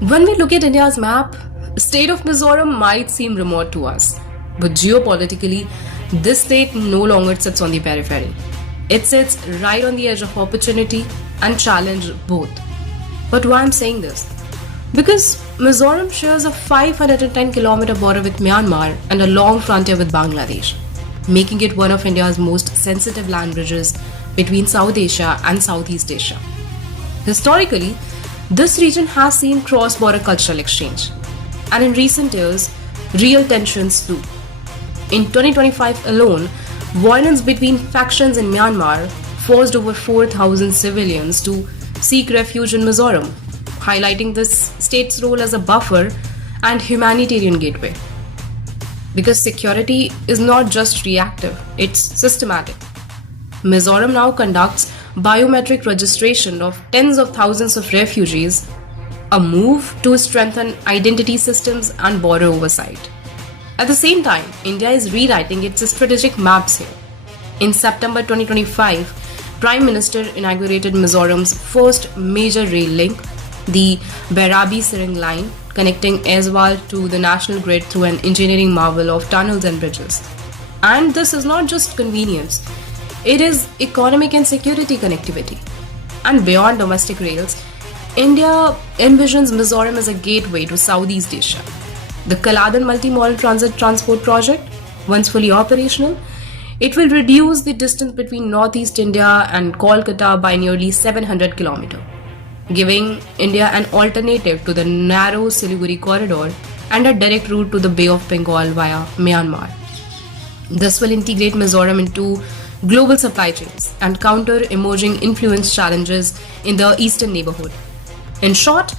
When we look at India's map, the state of Mizoram might seem remote to us, but geopolitically, this state no longer sits on the periphery. It sits right on the edge of opportunity and challenge both. But why I'm saying this? Because Mizoram shares a 510-kilometer border with Myanmar and a long frontier with Bangladesh, making it one of India's most sensitive land bridges between South Asia and Southeast Asia. Historically, this region has seen cross-border cultural exchange, and in recent years, real tensions too. In 2025 alone, violence between factions in Myanmar forced over 4,000 civilians to seek refuge in Mizoram, highlighting this state's role as a buffer and humanitarian gateway. Because security is not just reactive, it's systematic. Mizoram now conducts biometric registration of tens of thousands of refugees, a move to strengthen identity systems and border oversight. At the same time, India is rewriting its strategic maps here. In September 2025, Prime Minister inaugurated Mizoram's first major rail link, the Bairabi-Siring line, connecting Aizawl to the national grid through an engineering marvel of tunnels and bridges. And this is not just convenience, it is economic and security connectivity. And beyond domestic rails, India envisions Mizoram as a gateway to Southeast Asia. The Kaladan Multimodal Transit Transport Project, once fully operational, it will reduce the distance between Northeast India and Kolkata by nearly 700 km, giving India an alternative to the narrow Siliguri corridor and a direct route to the Bay of Bengal via Myanmar. This will integrate Mizoram into global supply chains and counter emerging influence challenges in the eastern neighborhood. In short,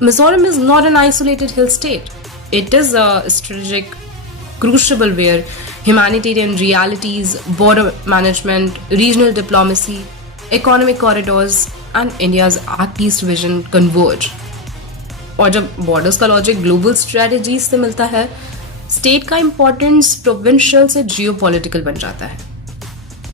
Mizoram is not an isolated hill state. It is a strategic crucible where humanitarian realities, border management, regional diplomacy, economic corridors and India's Act East vision converge. और जब borders का logic global strategies से मिलता है, state का importance provincial से geopolitical बन जाता है.